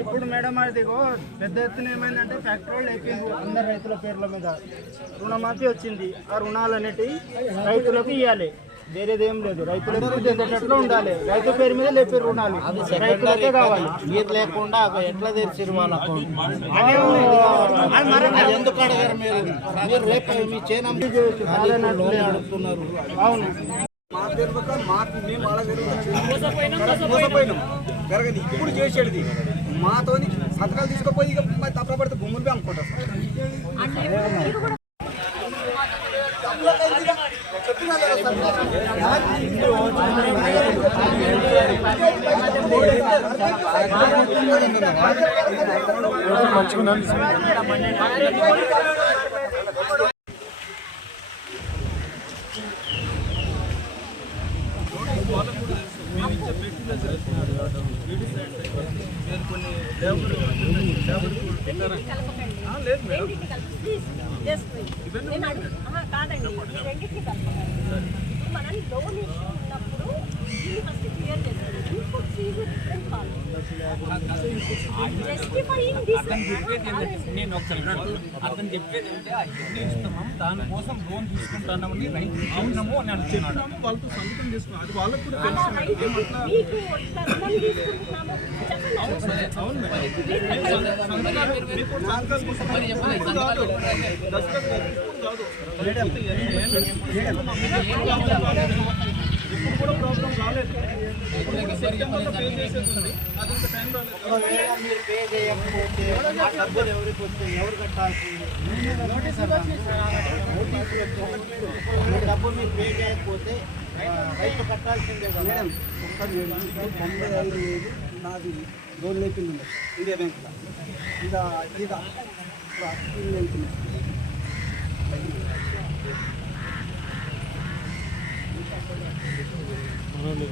ఇప్పుడు మేడం అది పెద్ద ఎత్తున ఏమైందంటే ఫ్యాక్టరీ వాళ్ళు అయిపోయింది అందరు రైతుల పేర్ల మీద రుణమాఫీ వచ్చింది. ఆ రుణాలు అనేటివి రైతులకు ఇవ్వాలి వేరేది ఏం లేదు. రైతులకు చెందేటట్లు ఉండాలి. రైతు పేరు మీద లేపే రుణాలు. రైతులకే కావాలి. మీరు లేకుండా ఎట్లా తెరిచిరు వాళ్ళ అకౌంట్? ఎందుకు అడగారు మీరు? రేపు మీ అడుగుతున్నారు. అవును. మా తెలియక మాకు మేము వాళ్ళ మోసపోయినాం. జరగదు ఇప్పుడు చేసేది మాతోని సంతకాలు తీసుకుపోయి ఇక మరి తప్పబడితే భూములు అమ్ముకుంటారు. మంచిగా నేను రెండింటిని కలపకండి. ఇప్పుడు మనం లోన్ దీన్ని ఫస్ట్ క్లియర్ చేస్తాం ఇన్పుట్ ఫీజు డిఫరెంట్ కాదు జస్టిఫైయింగ్ దిస్ నేను ఒకసారి వినండి. అతను చెప్పేది అంటే అవన్నీ ఇస్తున్నాం దానికోసం లోన్ తీసుకుంటున్నామని రైతు అవునము అని అంటున్నాడు వాళ్ళతో సంతకం చేసుకున్నాం అది వాళ్ళకు కూడా రుణం తీసుకుంటున్నాము చెప్పండి ఒకవేళ మీరు పే చేయకపోతే డబ్బులు ఎవరికి వస్తాయి ఎవరు కట్టాల్సింది నోటీస్ మీ డబ్బులు మీరు పే చేయకపోతే రైతు కట్టాల్సిందే మేడం ఇప్పుడు తొంభై ఐదు వేలు నాది లోన్ ఉంది. ఇండియా బ్యాంకులో ఇదా ఇదా. ఇప్పుడు అప్పులు లేపింది అది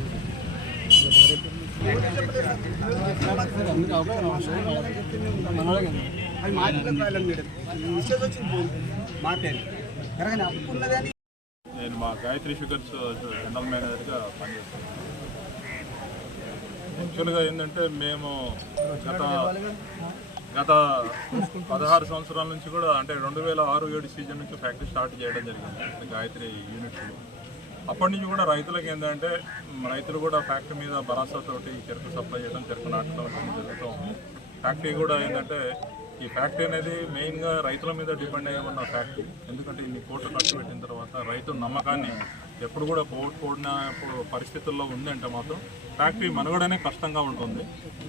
వచ్చింది నేను మా గాయత్రి షుగర్స్ జనరల్ మేనేజర్గా పనిచేస్తాను యాక్చువల్గా ఏంటంటే మేము గత గత పదహారు సంవత్సరాల నుంచి కూడా అంటే రెండు వేల ఆరు ఏడు సీజన్ నుంచి ఫ్యాక్టరీ స్టార్ట్ చేయడం జరిగింది గాయత్రి యూనిట్స్లో అప్పటి నుంచి కూడా రైతులకు ఏంటంటే రైతులు కూడా ఫ్యాక్టరీ మీద భరోసాతోటి చెరుకు సప్లై చేయడం చెరుకు నాటడం జరుగుతూ ఉంది. ఫ్యాక్టరీ కూడా ఏంటంటే ఈ ఫ్యాక్టరీ అనేది మెయిన్గా రైతుల మీద డిపెండ్ అయ్యే ఉన్న ఫ్యాక్టరీ. ఎందుకంటే ఇన్ని కోట్లు ఖర్చు పెట్టిన తర్వాత రైతు నమ్మకాన్ని ఎప్పుడు కూడా పోగొట్టుకోడిన పరిస్థితుల్లో ఉందంటే మాత్రం ఫ్యాక్టరీ మనుగడనే కష్టంగా ఉంటుంది.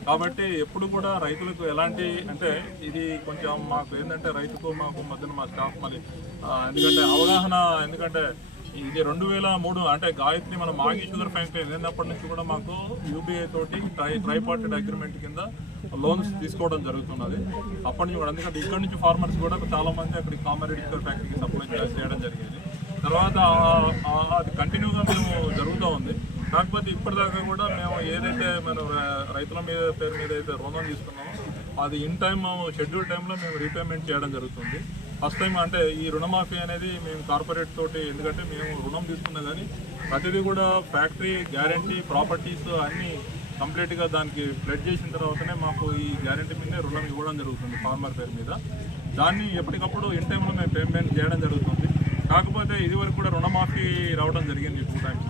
కాబట్టి ఎప్పుడు కూడా రైతులకు ఎలాంటి అంటే ఇది కొంచెం మాకు ఏంటంటే రైతుకు మాకు మధ్యన మా స్టాఫ్ మళ్ళీ ఎందుకంటే అవగాహన ఎందుకంటే ఇది రెండు వేల మూడు అంటే గాయత్రి మన మాగి షుగర్ ఫ్యాక్టరీ లేనప్పటి నుంచి కూడా మాకు యూబీఐ తోటి ట్రై ట్రైపార్టెడ్ అగ్రిమెంట్ కింద లోన్స్ తీసుకోవడం జరుగుతున్నది. అప్పటి నుంచి కూడా ఎందుకంటే ఇక్కడ నుంచి ఫార్మర్స్ కూడా చాలా మంది అక్కడికి కామారెడ్డి షుగర్ ఫ్యాక్టరీకి సప్లై చేయడం జరిగింది. తర్వాత అది కంటిన్యూగా మేము జరుగుతూ ఉంది. కాకపోతే ఇప్పటిదాకా కూడా మేము ఏదైతే మనం రైతుల మీద పేరు మీద అయితే రుణం తీసుకున్నామో అది ఇన్ టైం షెడ్యూల్ టైంలో మేము రీపేమెంట్ చేయడం జరుగుతుంది. ఫస్ట్ టైం అంటే ఈ రుణమాఫీ అనేది మేము కార్పొరేట్ తోటి ఎందుకంటే మేము రుణం తీసుకున్నా కానీ ప్రతిదీ కూడా ఫ్యాక్టరీ గ్యారంటీ ప్రాపర్టీస్ అన్నీ కంప్లీట్గా దానికి ఫ్లడ్ చేసిన తర్వాతనే మాకు ఈ గ్యారంటీ మీదనే రుణం ఇవ్వడం జరుగుతుంది ఫార్మర్ పేరు మీద. దాన్ని ఎప్పటికప్పుడు ఇన్ టైంలో మేము పేమెంట్ చేయడం జరుగుతుంది. కాకపోతే ఇదివరకు కూడా రుణమాఫీ రావడం జరిగింది టూ టైమ్స్.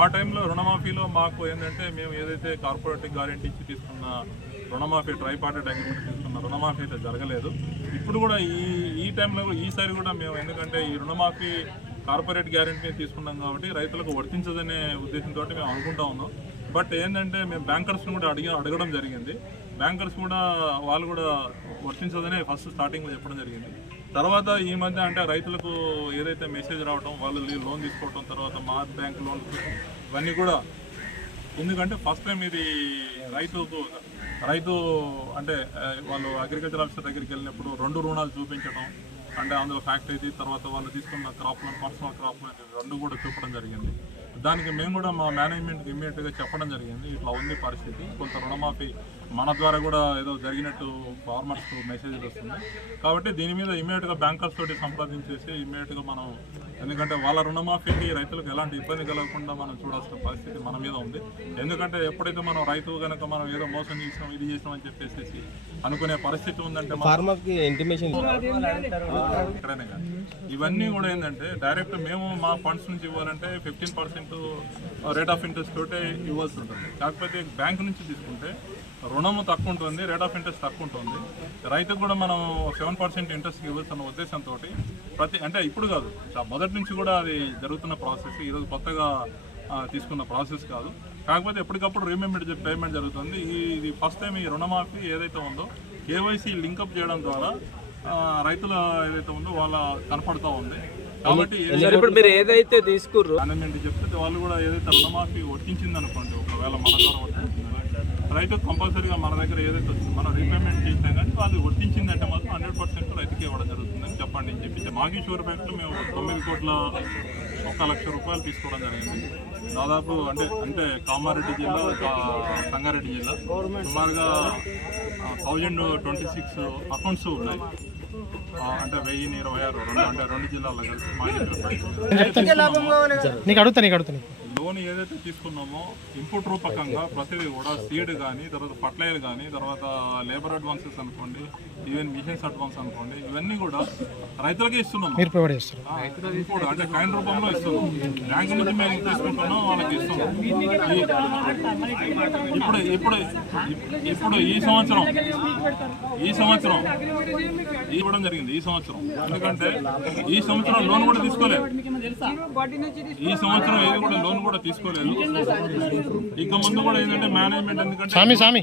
ఆ టైంలో రుణమాఫీలో మాకు ఏంటంటే మేము ఏదైతే కార్పొరేట్ గ్యారెంటీ ఇచ్చి తీసుకున్న రుణమాఫీ ట్రైపార్టెడ్ అగ్రిమెంట్ తీసుకున్న రుణమాఫీ అయితే జరగలేదు. ఇప్పుడు కూడా ఈ ఈ టైంలో ఈసారి కూడా మేము ఎందుకంటే ఈ రుణమాఫీ కార్పొరేట్ గ్యారెంటీ తీసుకున్నాం కాబట్టి రైతులకు వర్తించదనే ఉద్దేశంతో మేము అనుకుంటా ఉన్నాం. బట్ ఏంటంటే మేము బ్యాంకర్స్ని కూడా అడిగి అడగడం జరిగింది. బ్యాంకర్స్ కూడా వాళ్ళు కూడా వర్తించదనే ఫస్ట్ స్టార్టింగ్లో చెప్పడం జరిగింది. తర్వాత ఈ మధ్య అంటే రైతులకు ఏదైతే మెసేజ్ రావడం వాళ్ళు లోన్ తీసుకోవడం తర్వాత మా బ్యాంక్ లోన్ ఇవన్నీ కూడా. ఎందుకంటే ఫస్ట్ టైం ఇది రైతుకు రైతు అంటే వాళ్ళు అగ్రికల్చర్ ఆఫీసర్ దగ్గరికి వెళ్ళినప్పుడు రెండు రుణాలు చూపించడం అంటే అందులో ఫ్యాక్టరీది తర్వాత వాళ్ళు తీసుకున్న crop loan personal crop loan రెండు కూడా చూపడం జరిగింది. దానికి మేము కూడా మా మేనేజ్మెంట్కి ఇమ్మీడియట్గా చెప్పడం జరిగింది. ఇట్లా ఉంది పరిస్థితి కొంత రుణమాఫీ మన ద్వారా కూడా ఏదో జరిగినట్టు ఫార్మర్స్ మెసేజ్ వస్తుంది. కాబట్టి దీని మీద ఇమ్మీడియట్గా బ్యాంకర్స్ తోటి సంప్రదించేసి ఇమ్మీడియట్గా మనం ఎందుకంటే వాళ్ళ రుణమాఫీకి రైతులకు ఎలాంటి ఇబ్బంది కలగకుండా మనం చూడాల్సిన పరిస్థితి మన మీద ఉంది. ఎందుకంటే ఎప్పుడైతే మనం రైతు కనుక మనం ఏదో మోసం చేసినాం ఇది చేసినాం అని చెప్పేసి అనుకునే పరిస్థితి ఉందంటే ఇవన్నీ కూడా ఏంటంటే డైరెక్ట్ మేము మా ఫండ్స్ నుంచి ఇవ్వాలంటే fifteen percent rate of interest తోటే ఇవ్వాల్సి ఉంటుంది. కాకపోతే బ్యాంక్ నుంచి తీసుకుంటే రుణము తక్కువ ఉంటుంది రేట్ ఆఫ్ ఇంట్రెస్ట్ తక్కువ ఉంటుంది రైతుకు కూడా మనం సెవెన్ పర్సెంట్ ఇంట్రెస్ట్ ఇవ్వాల్సిన ఉద్దేశంతో ప్రతి అంటే ఇప్పుడు కాదు మొదటి నుంచి కూడా అది జరుగుతున్న ప్రాసెస్ ఈరోజు కొత్తగా తీసుకున్న ప్రాసెస్ కాదు. కాకపోతే ఎప్పటికప్పుడు రీపేమెంట్ పేమెంట్ జరుగుతుంది. ఇది ఫస్ట్ టైం ఈ రుణమాఫీ ఏదైతే ఉందో కేవైసీ లింకప్ చేయడం ద్వారా రైతుల ఏదైతే ఉందో వాళ్ళ కనపడుతూ ఉంది. కాబట్టి ఇప్పుడు మీరు ఏదైతే తీసుకుర్రు మేనేజ్మెంట్ చెప్తే వాళ్ళు కూడా ఏదైతే రుణమాఫీ వర్తించింది అనుకోండి ఒకవేళ మన ద్వారా రైతు కంపల్సరీగా మన దగ్గర ఏదైతే వచ్చిందో మనం రీపేమెంట్ చేసినా కానీ వాళ్ళు వర్తించిందంటే మాత్రం హండ్రెడ్ పర్సెంట్ రైతుకి ఇవ్వడం జరుగుతుందని చెప్పండి అని చెప్పి. మాగేశ్వర్ బ్యాంక్లో మేము తొమ్మిది కోట్ల ఒక లక్ష రూపాయలు తీసుకోవడం జరిగింది. దాదాపు అంటే అంటే కామారెడ్డి జిల్లా సంగారెడ్డి జిల్లా. సుమారుగా థౌజండ్ ట్వంటీ సిక్స్ అకౌంట్స్ ఉన్నాయి. ఆ, అంటే వెయ్యి ఇరవై ఆరు రెండు అంటే రెండు జిల్లాల్లో కలిసి మాగేశ్వర్ బ్యాంక్ నీకు అడుగుతా నీకు అడుగుతా లోన్ ఏదైతే తీసుకున్నామో ఇన్పుట్ రూపకంగా ప్రతిదీ కూడా సీడ్ కానీ తర్వాత ఫర్టిలైజర్ కానీ తర్వాత లేబర్ అడ్వాన్సెస్ అనుకోండి ఈవెన్ మిషన్స్ అడ్వాన్స్ అనుకోండి ఇవన్నీ కూడా రైతులకే ఇస్తున్నాం మీరు ప్రొవైడ్ చేస్తారు. ఇప్పుడు అంటే కాయిన్ రూపంలో ఇస్తున్నాం బ్యాంక్ నుంచి మేము తీసుకుంటున్నాం వాళ్ళకి ఇస్తున్నాం ఇప్పుడు ఇప్పుడు ఇప్పుడు ఈ సంవత్సరం ఈ సంవత్సరం ఇవ్వడం జరిగింది ఈ సంవత్సరం. ఎందుకంటే ఈ సంవత్సరం లోన్ కూడా తీసుకోలేదు. ఈ సంవత్సరం ఏది కూడా లోన్ కూడా తీసుకోలేదు. ఇక ముందు కూడా ఏంటంటే మేనేజ్మెంట్ ఎందుకంటే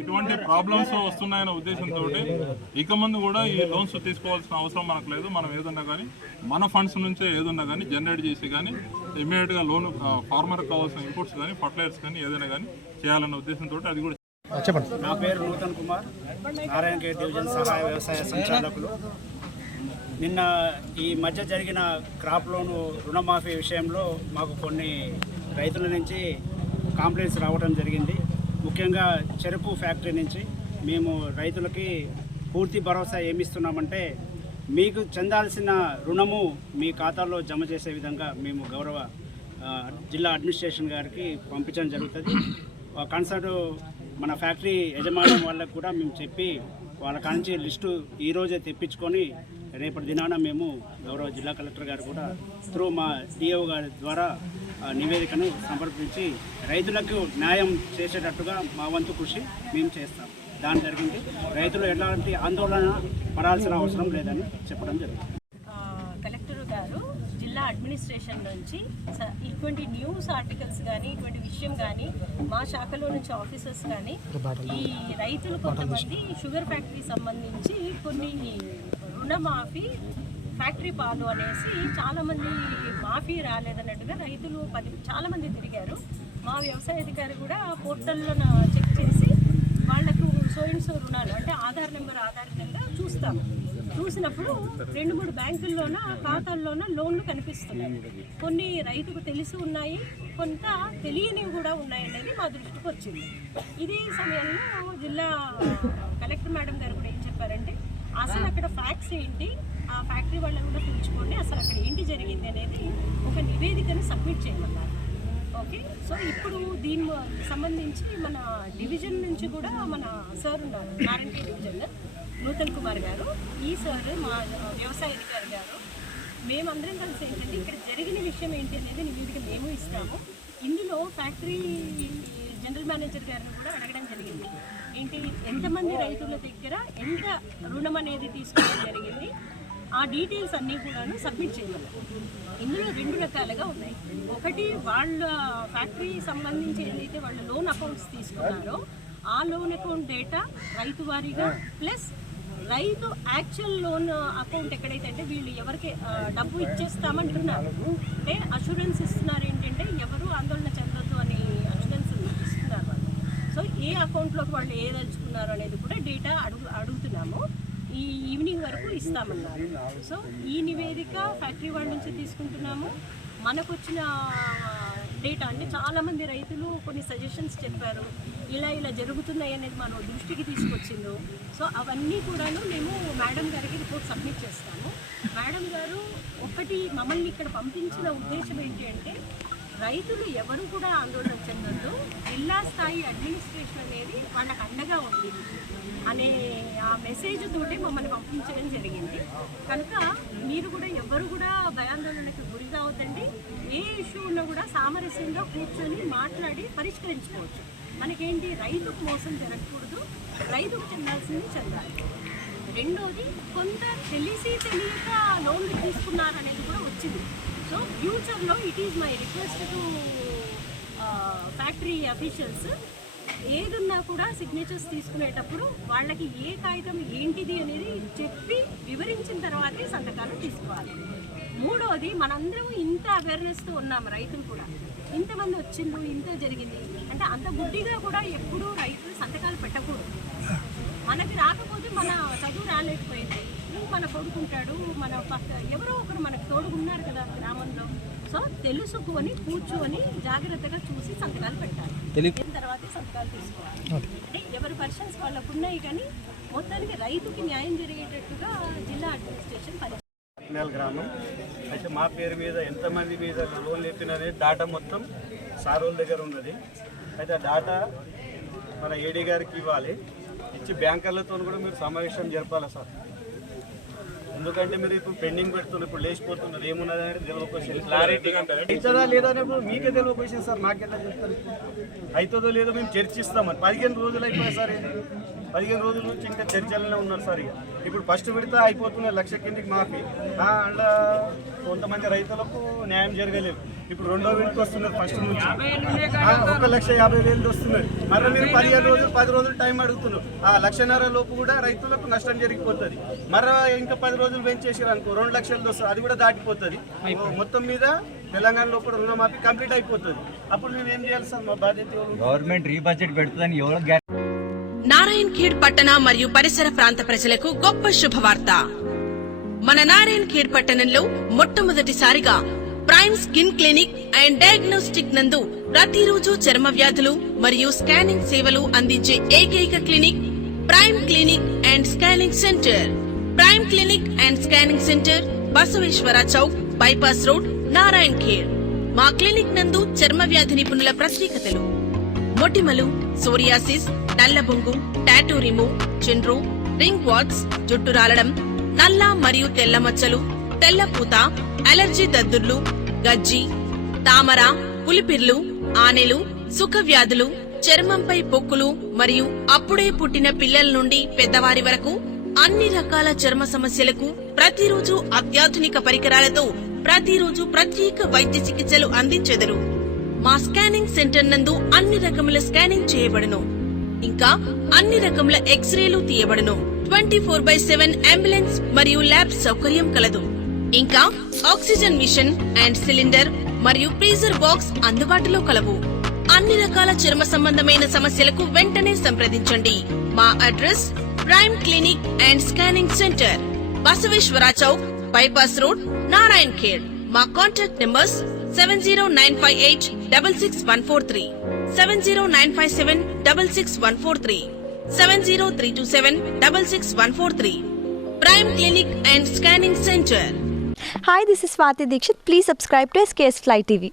ఇటువంటి ప్రాబ్లమ్స్ వస్తున్నాయనే ఉద్దేశంతో ఇక ముందు కూడా ఈ లోన్స్ తీసుకోవాల్సిన అవసరం మనకు లేదు. మనం ఏదన్నా కానీ మన ఫండ్స్ నుంచే ఏదన్నా కానీ జనరేట్ చేసి కానీ ఇమీడియట్గా లోన్ ఫార్మర్కి కావాల్సిన ఇన్పుట్స్ కానీ ఫర్టిలైజర్స్ కానీ ఏదైనా కానీ చేయాలన్న ఉద్దేశంతో అది కూడా చెప్పండి. నా పేరు నూతన్ కుమార్. నారాయణఖేడ్ డివిజన్ సహాయ వ్యవసాయ సంచాలకులు. నిన్న ఈ మధ్య జరిగిన క్రాప్ లోను రుణమాఫీ విషయంలో మాకు కొన్ని రైతుల నుంచి కాంప్లైంట్స్ రావడం జరిగింది. ముఖ్యంగా చెరుకు ఫ్యాక్టరీ నుంచి మేము రైతులకి పూర్తి భరోసా ఏమిస్తున్నామంటే మీకు చెందాల్సిన రుణము మీ ఖాతాలో జమ చేసే విధంగా మేము గౌరవ జిల్లా అడ్మినిస్ట్రేషన్ గారికి పంపించడం జరుగుతుంది. కన్సర్ట్ మన ఫ్యాక్టరీ యజమాని వాళ్ళకు కూడా మేము చెప్పి వాళ్ళ కాంచి లిస్టు ఈ రోజే తెప్పించుకొని రేపటి దినాన మేము గౌరవ జిల్లా కలెక్టర్ గారు కూడా త్రూ మా డిఓ గారి ద్వారా నివేదికను సమర్పించి రైతులకు న్యాయం చేసేటట్టుగా మా వంతు కృషి మేము చేస్తాం. దాని జరిగింది. రైతులు ఎలాంటి ఆందోళన పడాల్సిన అవసరం లేదని చెప్పడం జరిగింది ఆ, కలెక్టర్ గారు జిల్లా అడ్మినిస్ట్రేషన్ నుంచి ఇటువంటి న్యూస్ ఆర్టికల్స్ కానీ ఇటువంటి విషయం కానీ మా శాఖలో నుంచి ఆఫీసర్స్ కానీ ఈ రైతులు కొంతమంది షుగర్ ఫ్యాక్టరీ సంబంధించి కొన్ని రుణమాఫీ ఫ్యాక్టరీ పాలు అనేసి చాలామంది మాఫీ రాలేదన్నట్టుగా రైతులు పది చాలామంది తిరిగారు. మా వ్యవసాయ అధికారి కూడా పోర్టల్లో చెక్ చేసి అండ్ సో రుణాలు అంటే ఆధార్ నెంబర్ ఆధారితంగా చూస్తాము. చూసినప్పుడు రెండు మూడు బ్యాంకుల్లోన ఖాతాల్లోన లోన్లు కనిపిస్తున్నాయి. కొన్ని రైతుకు తెలిసి ఉన్నాయి కొంత తెలియనివి కూడా ఉన్నాయి అనేది మా దృష్టికి వచ్చింది. ఇదే సమయంలో జిల్లా కలెక్టర్ మేడం గారు కూడా ఏం చెప్పారంటే అసలు అక్కడ ఫ్యాక్స్ ఏంటి? ఆ ఫ్యాక్టరీ వాళ్ళని కూడా పిలుచుకోండి. అసలు అక్కడ ఏంటి జరిగింది అనేది ఒక నివేదికను సబ్మిట్ చేయమన్నారు. ఓకే? సో ఇప్పుడు దీని సంబంధించి మన డివిజన్ నుంచి కూడా మన సార్ ఉన్నారు నారాయణ డివిజన్ నూతన్ కుమార్ గారు ఈ సార్ మా వ్యవసాయ అధికారి గారు. మేమందరం కలిసి ఏంటంటే ఇక్కడ జరిగిన విషయం ఏంటి అనేది నివేదిక మేము ఇస్తాము. ఇందులో ఫ్యాక్టరీ జనరల్ మేనేజర్ గారిని కూడా అడగడం జరిగింది. ఏంటి ఎంతమంది రైతుల దగ్గర ఎంత రుణం అనేది తీసుకోవడం జరిగింది? ఆ డీటెయిల్స్ అన్నీ కూడాను సబ్మిట్ చేయాలి. ఇందులో రెండు రకాలుగా ఉన్నాయి. ఒకటి వాళ్ళ ఫ్యాక్టరీ సంబంధించి ఏదైతే వాళ్ళు లోన్ అకౌంట్స్ తీసుకున్నారో ఆ లోన్ అకౌంట్ డేటా రైతు వారీగా ప్లస్ రైతు యాక్చువల్ లోన్ అకౌంట్ ఎక్కడైతే అంటే వీళ్ళు ఎవరికి డబ్బు ఇచ్చేస్తామంటున్నారు. అంటే అష్యూరెన్స్ ఇస్తున్నారు ఏంటంటే ఎవరు ఆందోళన చెందొద్దు అని అష్యూరెన్స్ ఇస్తున్నారు వాళ్ళు. సో ఏ అకౌంట్లోకి వాళ్ళు ఏదలుచుకున్నారు అనేది కూడా డేటా అడుగు అడుగుతున్నాము. ఈ ఈవినింగ్ వరకు ఇస్తామన్నారు. సో ఈ నివేదిక ఫ్యాక్టరీ వాళ్ళ నుంచి తీసుకుంటున్నాము. మనకు వచ్చిన డేటా అంటే చాలామంది రైతులు కొన్ని సజెషన్స్ చెప్పారు. ఇలా ఇలా జరుగుతున్నాయి అనేది మనం దృష్టికి తీసుకొచ్చిందో. సో అవన్నీ కూడాను మేము మేడం గారికి రిపోర్ట్ సబ్మిట్ చేస్తాము. మేడం గారు ఒకటి మమ్మల్ని ఇక్కడ పంపించిన ఉద్దేశం ఏంటి అంటే రైతులు ఎవరు కూడా ఆందోళన చెందొద్దు. జిల్లా స్థాయి అడ్మినిస్ట్రేషన్ అనేది వాళ్ళకి అండగా ఉంది అనే ఆ మెసేజ్ తోటి మమ్మల్ని పంపించడం జరిగింది. కనుక మీరు కూడా ఎవరు కూడా భయాందోళనకి గురి కావద్దండి. ఏ ఇష్యూలో కూడా సామరస్యంగా కూర్చొని మాట్లాడి పరిష్కరించుకోవచ్చు. మనకేంటి? రైతుకు మోసం జరగకూడదు. రైతుకు చెందాల్సింది చెందాలి. రెండోది కొంత తెలిసి తెలియక లోన్లు తీసుకున్నారనేది కూడా వచ్చింది. సో ఫ్యూచర్లో it is my request to factory officials ఏదున్నా కూడా సిగ్నేచర్స్ తీసుకునేటప్పుడు వాళ్ళకి ఏ కాగితం ఏంటిది అనేది చెప్పి వివరించిన తర్వాతే సంతకాలు తీసుకోవాలి. మూడోది మనందరం ఇంత అవేర్నెస్తో ఉన్నాం రైతులు కూడా. ఇంతమంది వచ్చిండ్రు ఇంత జరిగింది. అంటే అంత గుడ్డిగా కూడా ఎప్పుడూ రైతులు సంతకాలు పెట్టకూడదు. మనకి రాకపోతే మన చదువు రాలేకపోయింది. మన కొడుకుంటాడు మన పక్క ఎవరో ఒకరు మనకు తోడుకున్నారు కదా గ్రామంలో. సో తెలుసుకొని కూర్చొని జాగ్రత్తగా చూసి సంతకాలు పెట్టాలి. దీని తర్వాతే సంతకాలు తీసుకోవాలి. అంటే ఎవరి పర్సన్స్ వాళ్ళకు ఉన్నాయి కానీ మొత్తానికి రైతుకి న్యాయం జరిగేటట్టుగా జిల్లా అడ్మినిస్ట్రేషన్ పని గ్రామం. అయితే మా పేరు మీద ఎంతమంది మీద లోన్ లేపినది డాటా మొత్తం సార్ వాళ్ళ దగ్గర ఉన్నది. అయితే ఆ డాటా మన ఏడీ గారికి ఇవ్వాలి. ఇచ్చి బ్యాంకర్లతో కూడా మీరు సమావేశం జరపాలి సార్? ఎందుకంటే మీరు ఇప్పుడు పెండింగ్ పెడుతున్నారు ఇప్పుడు లేచిపోతున్నారు ఏమున్నది అనేది క్వశ్చన్ క్లారిటీ అవుతుందా లేదా మీకే క్వశ్చన్ సార్ మాకెట్లా చెప్తారు? అవుతుందో లేదో మేము చర్చిస్తామని పదిహేను రోజులు అయిపోయాయి సార్ పదిహేను రోజుల నుంచి ఇంకా చర్చలనే ఉన్నారు సార్ ఇక. ఇప్పుడు ఫస్ట్ విడత అయిపోతున్నారు లక్ష కిందికి మాఫీ. అందులో కొంతమంది రైతులకు న్యాయం జరగలేదు. ఇప్పుడు రెండో విడత వస్తున్నారు ఫస్ట్ నుంచి. ఆ, ఒక లక్ష యాభై వేలు వస్తున్నారు. మళ్ళీ మీరు పదిహేను రోజులు పది రోజులు టైం అడుగుతున్నారు. ఆ లక్షన్నర లోపు కూడా రైతులకు నష్టం జరిగిపోతుంది. మరో ఇంకా పది రోజులు పెంచేసారు అనుకో రెండు లక్షలు వస్తుంది. అది కూడా దాటిపోతుంది. మొత్తం మీద తెలంగాణలో కూడా రుణమాఫీ కంప్లీట్ అయిపోతుంది. అప్పుడు మేము ఏం చేయాలి సార్? మా బాధ్యత? గవర్నమెంట్ రీబడ్జెట్ పెడుతుందని ఎవరో నారాయణ్ ఖేడ్ పట్టణ మరియు పరిసర ప్రాంత ప్రజలకు గొప్ప శుభవార్త. మన నారాయణ ఖేడ్ పట్టణంలో మొట్టమొదటిసారిగా prime skin clinic and diagnostic నందు ప్రతిరోజు చర్మ వ్యాధులు మరియు స్కానింగ్ సేవలు అందించే ఏకైక clinic prime clinic and scanning centre. Prime clinic and scanning centre Basaveshwara Chowk bypass road Narayan Khed. మా క్లినిక్ నందు చర్మ వ్యాధి నిపుణుల ప్రత్యేకతలు. మొటిమలు సోరియాసిస్ నల్లబొంగు టాటూ రిమూవ్ చిండ్రు రింగ్ వాట్స్ జుట్టు రాలడం నల్ల మరియు తెల్ల మచ్చలు తెల్ల పూత అలర్జీ దద్దుర్లు గజ్జి తామర పులిపిర్లు ఆనెలు సుఖ వ్యాధులు చర్మంపై పొక్కులు మరియు అప్పుడే పుట్టిన పిల్లల నుండి పెద్దవారి వరకు అన్ని రకాల చర్మ సమస్యలకు ప్రతిరోజు అత్యాధునిక పరికరాలతో ప్రతిరోజు ప్రత్యేక వైద్య చికిత్సలు అందించెదరు. మా స్కానింగ్ సెంటర్ నందు అన్ని రకముల స్కానింగ్ చేయబడును. ఇంకా అన్ని రకముల ఎక్స్రేలు తీయబడును. Twenty four by seven ambulance మరియు ల్యాబ్ సౌకర్యం కలదు. ఇంకా ఆక్సిజన్ మిషన్ అండ్ సిలిండర్ మరియు ఫ్రీజర్ బాక్స్ అందుబాటులో కలవు. అన్ని రకాల చర్మ సంబంధమైన సమస్యలకు వెంటనే సంప్రదించండి. మా address prime clinic and scanning centre Basaveshwara Chowk bypass road Narayan Khed మా contact numbers seven zero nine five eight double six one four three seven zero nine five seven double six one four three. Seven zero three two seven double six one four three. Prime Clinic and Scanning Center. Hi, this is Swati Dixit. Please subscribe to SKS Fly TV.